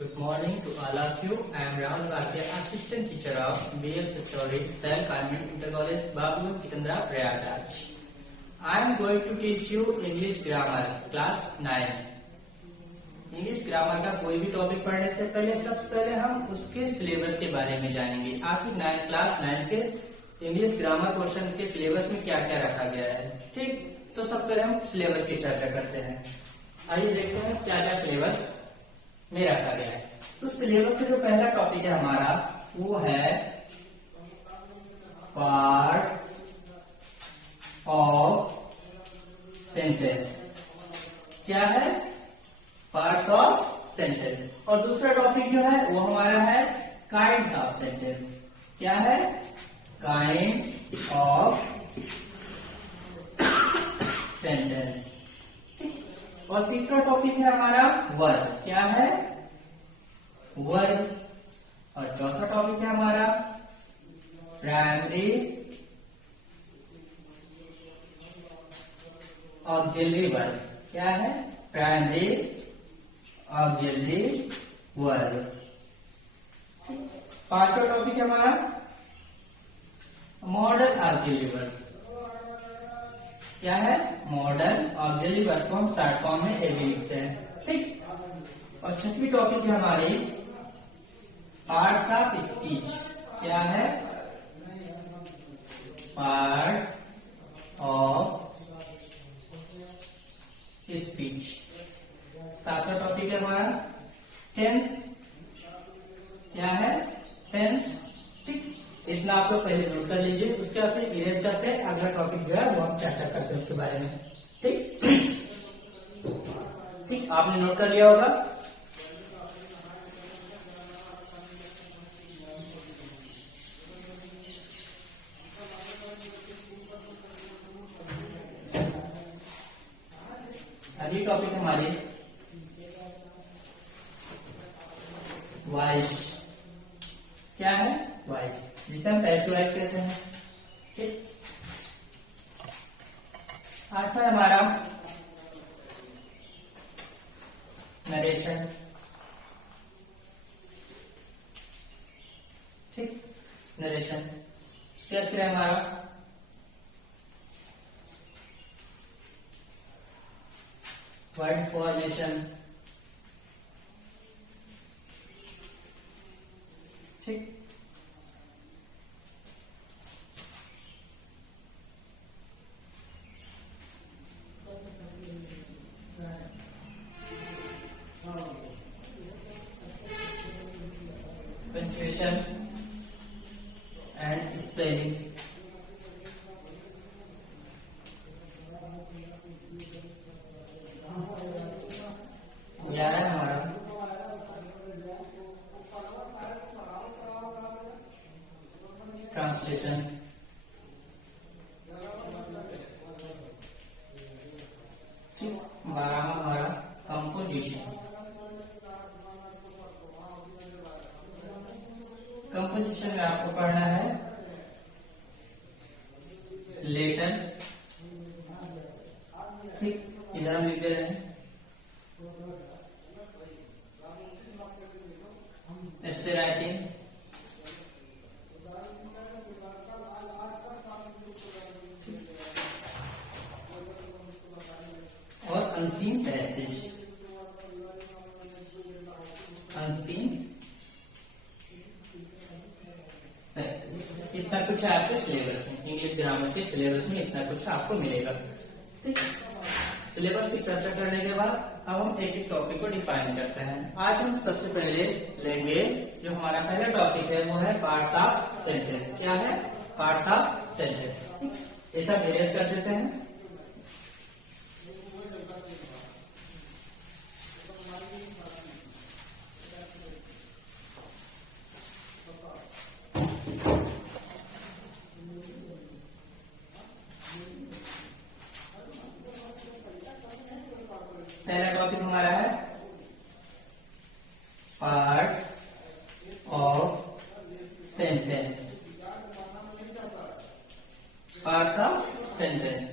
Good morning to all of you. I am Rahul Bhartia, Assistant Teacher of BS History, Sahel Convent Inter College, Babu Sikandra, Prayagraj. I am going to teach you English Grammar, Class 9. English grammar का कोई भी topic पढ़ने से पहले सबसे पहले हम उसके सिलेबस के बारे में जानेंगे। आखिर क्लास 9 के इंग्लिश ग्रामर पोर्शन के सिलेबस में क्या क्या रखा गया है। ठीक, तो सबसे पहले हम सिलेबस की चर्चा करते हैं। आइए देखते हैं क्या क्या सिलेबस में रखा गया है। तो सिलेबस का जो पहला टॉपिक है हमारा वो है पार्ट्स ऑफ सेंटेंस। क्या है? Parts of sentence. और दूसरा टॉपिक जो है वो हमारा है काइंड्स ऑफ सेंटेंस। क्या है? Kinds of sentence. और तीसरा टॉपिक है हमारा वर्ब। क्या है? वर्ब। और चौथा टॉपिक है हमारा प्राइमरी ऑक्सिलरी वर्ब। क्या है? Primary auxiliary verb. पांचवा टॉपिक है हमारा मॉडर्न ऑक्सिलरी वर्ब। क्या है? मॉडर्न ऑक्सिलरी वर्ब को हम शॉर्ट फॉर्म में एबी लिखते हैं। ठीक। और छठवीं टॉपिक है हमारी पार्ट्स ऑफ स्पीच। क्या है? Parts of speech. सातवां टॉपिक है हमारा टेंस। क्या है? टेंस। ठीक, इतना आप लोग पहले नोट कर लीजिए, उसके बाद फिर इरेज करते हैं। अगला टॉपिक जो है वो हम चर्चा करते हैं उसके बारे में। ठीक ठीक, आपने नोट कर लिया होगा। अगली टॉपिक हमारी वॉइस। क्या है? वॉइस, जिसे हम पैसिव वॉइस कहते हैं। ठीक। आठवां हमारा नरेशन। ठीक, नरेशन। इसके बाद फिर हमारा वर्ड फॉर्मेशन। ठीक। Punctuation and spelling. 11 हमारा ट्रांसलेशन। 12 हमारा कंपोजिशन। कंपोजिशन में आपको पढ़ना है लेटर। ठीक, इधर हम लिख दे रहे हैं एसे राइटिंग। और अनसीन पैसेज। Unseen passage. इतना कुछ है आपके सिलेबस में। इंग्लिश ग्रामर के सिलेबस में इतना कुछ आपको मिलेगा। ठीक। सिलेबस की चर्चा करने के बाद अब हम एक एक टॉपिक को डिफाइन करते हैं। आज हम सबसे पहले लेंगे जो हमारा पहला टॉपिक है वो है पार्ट्स ऑफ सेंटेंस। क्या है? Parts of sentence. ऐसा अरेंज कर देते हैं। पहला टॉपिक हमारा है parts of sentence. Parts of sentence.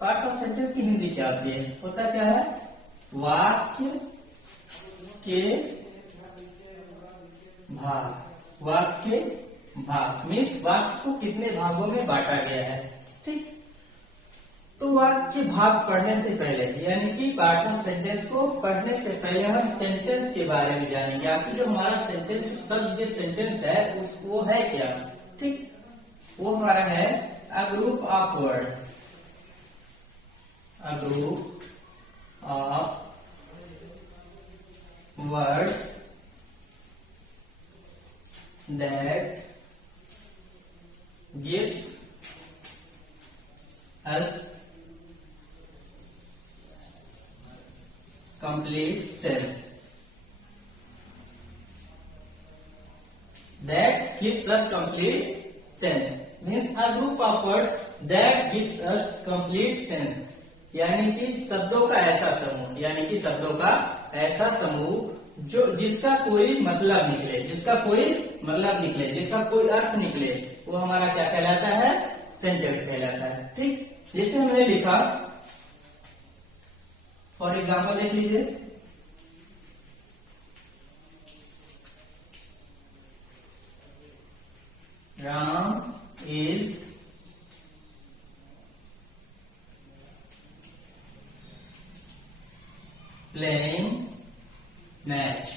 Parts of sentence की हिंदी क्या होती है? होता क्या है? वाक्य के भाग, वाक्य भाग मीन्स वाक्य को कितने भागों में बांटा गया है। ठीक, तो वाक्य भाग पढ़ने से पहले यानी कि पार्ट्स ऑफ सेंटेंस को पढ़ने से पहले हम सेंटेंस के बारे में जानेंगे। आखिर जो हमारा सेंटेंस, जो शब्द ये सेंटेंस है वो है क्या। ठीक, वो हमारा है a group of word, a group of words that gives us complete sense, that gives us complete sense means a group of words that gives us complete sense, यानी कि शब्दों का ऐसा समूह, यानी कि शब्दों का ऐसा समूह जो जिसका कोई मतलब निकले, जिसका कोई मतलब निकले, जिसका कोई अर्थ निकले, वो हमारा क्या कहलाता है, सेंटेंस कहलाता है। ठीक, जैसे हमने लिखा, फॉर एग्जाम्पल देख लीजिए, Ram is playing match,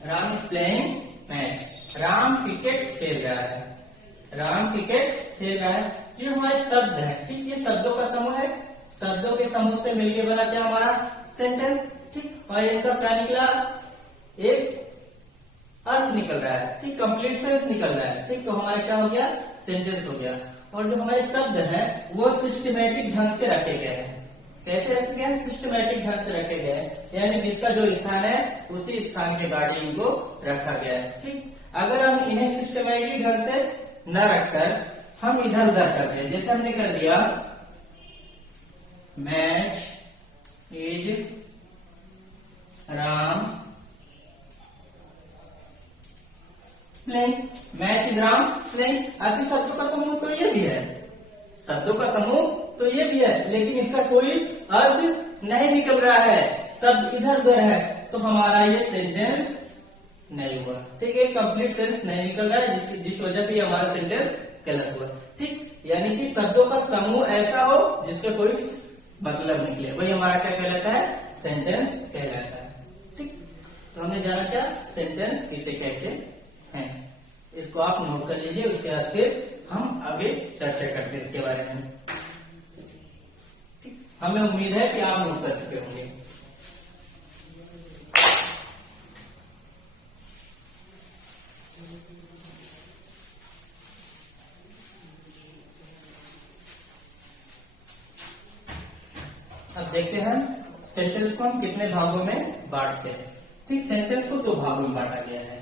Ram is playing match, Ram cricket खेल रहा है, राम क्रिकेट खेल रहा है। ये हमारे शब्द है। ठीक, ये शब्दों का समूह है, शब्दों के समूह से मिलकर बना क्या हमारा सेंटेंस। ठीक, और इनका क्या निकला, एक अर्थ निकल रहा है। ठीक, कंप्लीट सेंस निकल रहा है। ठीक, तो हमारा क्या हो गया, सेंटेंस हो गया। और जो हमारे शब्द हैं वो सिस्टमेटिक ढंग से रखे गए हैं। कैसे रखे गए हैं, सिस्टमेटिक ढंग से रखे गए हैं, यानी जिसका जो स्थान है उसी स्थान के गाड़ी इनको रखा गया है। ठीक, अगर हम इन्हें सिस्टमेटिक ढंग से न रखकर हम इधर उधर कर दें, जैसे हमने कर दिया match is Ram playing, match is Ram playing, आखिर शब्दों का समूह तो ये भी है, शब्दों का समूह तो ये भी है, लेकिन इसका कोई अर्थ नहीं निकल रहा है, शब्द इधर उधर है, तो हमारा ये सेंटेंस नहीं हुआ। ठीक है, कंप्लीट सेंस नहीं निकल रहा है, जिस वजह से ये हमारा सेंटेंस गलत हुआ। ठीक, यानी कि शब्दों का समूह ऐसा हो जिसका कोई मतलब निकले, वही हमारा क्या कहलाता है, सेंटेंस कहलाता है। ठीक, तो हमने जाना क्या, सेंटेंस किसे कहते हैं, इसको आप नोट कर लीजिए, उसके बाद फिर हम आगे चर्चा करते हैं इसके बारे में। हमें उम्मीद है कि आप नोट कर चुके होंगे। अब देखते हैं सेंटेंस को हम कितने भागों में बांटते हैं। ठीक, सेंटेंस को दो भागों में बांटा गया है।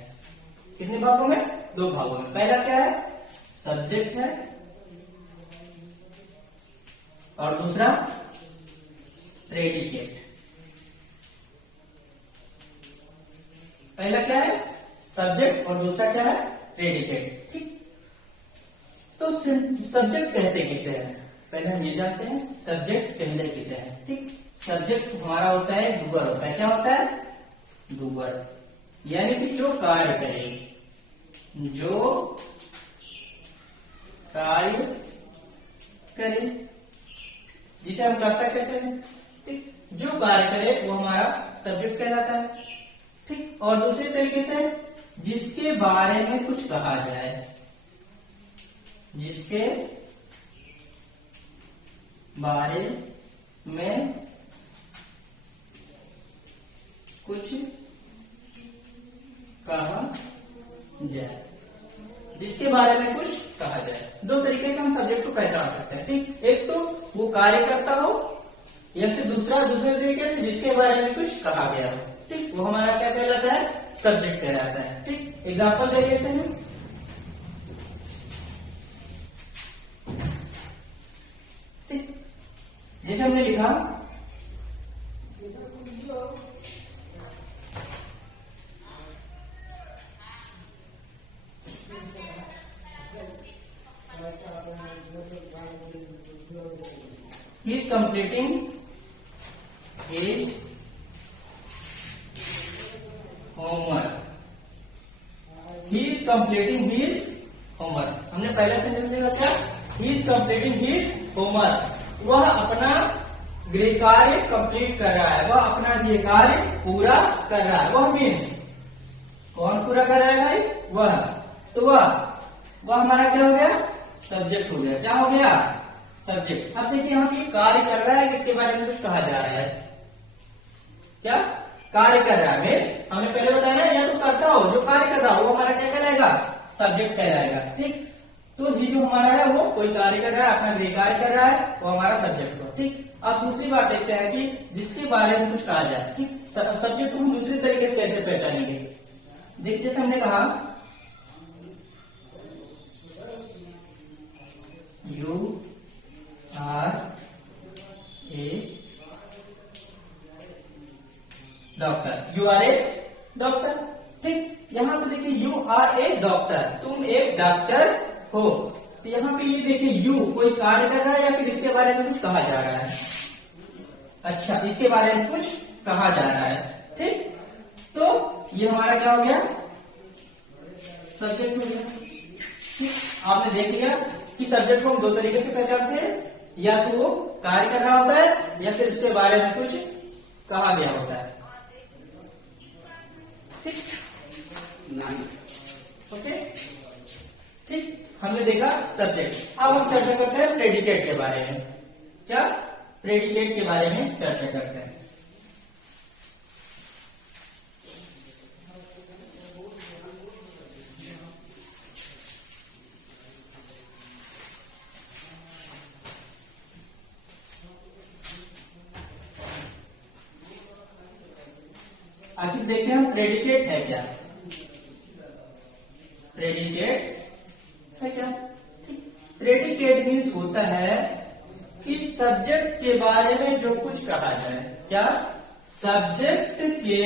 कितने भागों में, दो भागों में। पहला क्या है, सब्जेक्ट है, और दूसरा प्रेडिकेट। पहला क्या है, सब्जेक्ट, और दूसरा क्या है, प्रेडिकेट। ठीक, तो सब्जेक्ट कहते किसे हैं, पहले हम ये जानते हैं सब्जेक्ट कहते किसे हैं। ठीक, सब्जेक्ट हमारा होता है डूअर, होता है, क्या होता है, डूअर, यानी कि जो कार्य करे, जो कार्य करे, जिसे हम कर्ता कहते हैं। ठीक, जो कार्य करे वो हमारा सब्जेक्ट कहलाता है। ठीक, और दूसरे तरीके से जिसके बारे में कुछ कहा जाए, जिसके बारे में कुछ कहा जाए, जिसके बारे में कुछ कहा जाए। दो तरीके से हम सब्जेक्ट को पहचान सकते हैं। ठीक, एक तो वो कार्य करता हो, या फिर दूसरे तरीके से जिसके बारे में कुछ कहा गया हो। ठीक, वो हमारा क्या कहलाता है, सब्जेक्ट कहलाता है। ठीक, एग्जाम्पल दे देते हैं। ठीक, जैसे हमने लिखा he is completing his homework, he is completing his homework. हमने पहला सेंटेंस देखा था, he is completing his homework, वह अपना गृह कार्य कंप्लीट कर रहा है, वह अपना गृह कार्य पूरा कर रहा है। वह मीन्स कौन पूरा कर रहा है भाई? वह। तो वह हमारा क्या हो गया? सब्जेक्ट हो गया। क्या हो गया? सब्जेक्ट। अब देखिए यहाँ की कार्य कर रहा है, किसके बारे में कुछ कहा जा रहा है? क्या कार्य कर रहा है? मीन्स हमने पहले बताया ना, या तो करता हो, जो कार्य कर रहा हो वो हमारा क्या कहलाएगा? सब्जेक्ट कहलाएगा। ठीक, तो ही जो हमारा है वो कोई कार्य कर रहा है, अपना गृह कार्य कर रहा है, वो हमारा सब्जेक्ट हो। ठीक, अब दूसरी बात देखते हैं कि जिसके बारे में कुछ कहा जाए। ठीक, सब्जेक्ट को हम दूसरी तरीके से कैसे पहचानेंगे? देखिए, जैसे हमने कहा you are a doctor, you are a doctor. ठीक, यहाँ पे देखिए यू आर ए डॉक्टर, तुम एक डॉक्टर हो। तो यहाँ पे ये देखिए यू कोई कार्य कर रहा है या फिर इसके बारे में कुछ कहा जा रहा है? अच्छा, इसके बारे में कुछ कहा जा रहा है। ठीक, तो ये हमारा क्या हो गया? सब्जेक्ट हो गया। ठीक, आपने देख लिया कि सब्जेक्ट को हम दो तरीके से पहचानते हैं, या तो वो कार्य कर रहा होता है या फिर उसके बारे में कुछ कहा गया होता है। ठीक, ओके। ठीक, हमने देखा सब्जेक्ट। अब हम चर्चा करते हैं प्रेडिकेट के बारे में। क्या? प्रेडिकेट के बारे में चर्चा करते हैं। आखिर देखते हैं हम प्रेडिकेट है क्या? प्रेडिकेट है क्या? प्रेडिकेट मीन्स होता है कि सब्जेक्ट के बारे में जो कुछ कहा जाए। क्या? सब्जेक्ट के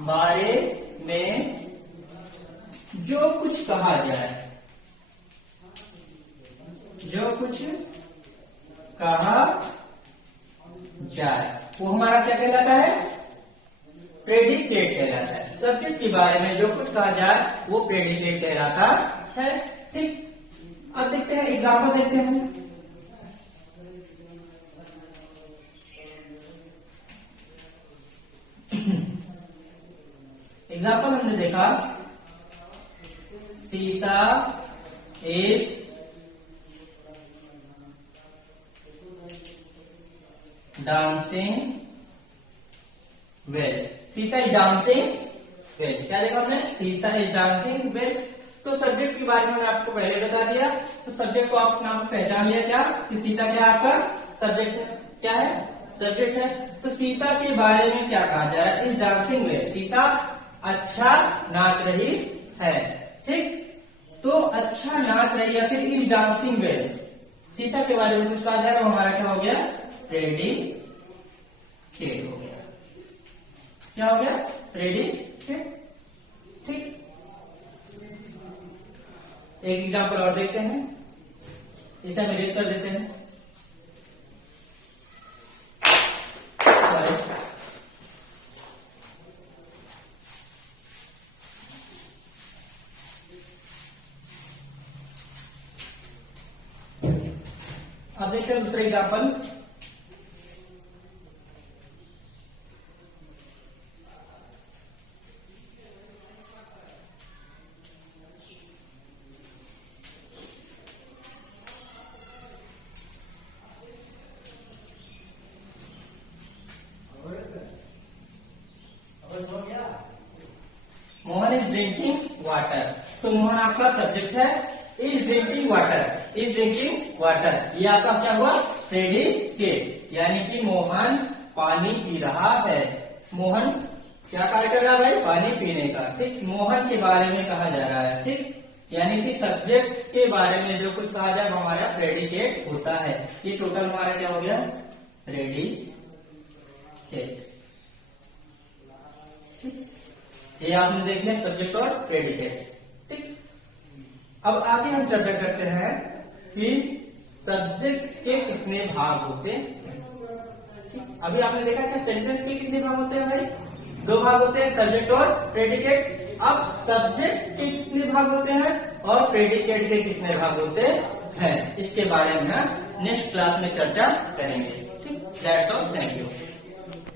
बारे में जो कुछ कहा जाए, जो कुछ कहा जाए, वो हमारा क्या कहलाता है? प्रेडिकेट कहलाता है। सब्जेक्ट के बारे में जो कुछ कहा जाए वो प्रेडिकेट कहलाता है। ठीक, अब देखते हैं एग्जाम्पल देखते हैं। एग्जाम्पल हमने देखा Sita is dancing well, Sita is dancing well. क्या देखा हमने? Sita is dancing well. तो सब्जेक्ट के बारे में मैं आपको पहले बता दिया, तो सब्जेक्ट को आप नाम पहचान लिया क्या कि सीता क्या आपका सब्जेक्ट है? क्या है? सब्जेक्ट है। तो सीता के बारे में क्या कहा जा रहा है? इज डांसिंग वेल, सीता अच्छा नाच रही है। ठीक, तो अच्छा नाच रही है, फिर इज डांसिंग वेल, सीता के बारे में कुछ कहा जा रहा है, हमारा क्या हो गया? प्रेडिकेट हो गया। क्या हो गया? प्रेडिकेट। ठीक, एक एग्जाम्पल और देखते हैं, इसे हम इरेज कर देते हैं। अब देखते हैं दूसरा example. Mohan is drinking water, तो मोहन आपका सब्जेक्ट है। Is drinking water, is drinking water, ये आपका क्या हुआ? प्रेडिकेट, यानी कि मोहन पानी पी रहा है। मोहन क्या कार्य कर रहा है भाई? पानी पीने का। ठीक, मोहन के बारे में कहा जा रहा है। ठीक, यानी कि सब्जेक्ट के बारे में जो कुछ कहा जाए वो हमारा प्रेडिकेट होता है। ये टोटल हमारा क्या हो गया? प्रेडिकेट। ये आपने देख लिया सब्जेक्ट और प्रेडिकेट। ठीक, अब आगे हम चर्चा करते हैं कि सब्जेक्ट के कितने भाग होते हैं। अभी आपने देखा क्या सेंटेंस के कितने भाग होते हैं भाई? 2 भाग होते हैं, सब्जेक्ट और प्रेडिकेट। अब सब्जेक्ट के कितने भाग होते हैं और प्रेडिकेट के कितने भाग होते हैं, इसके बारे में नेक्स्ट क्लास में चर्चा करेंगे। ठीक, दैट्स ऑल, थैंक यू।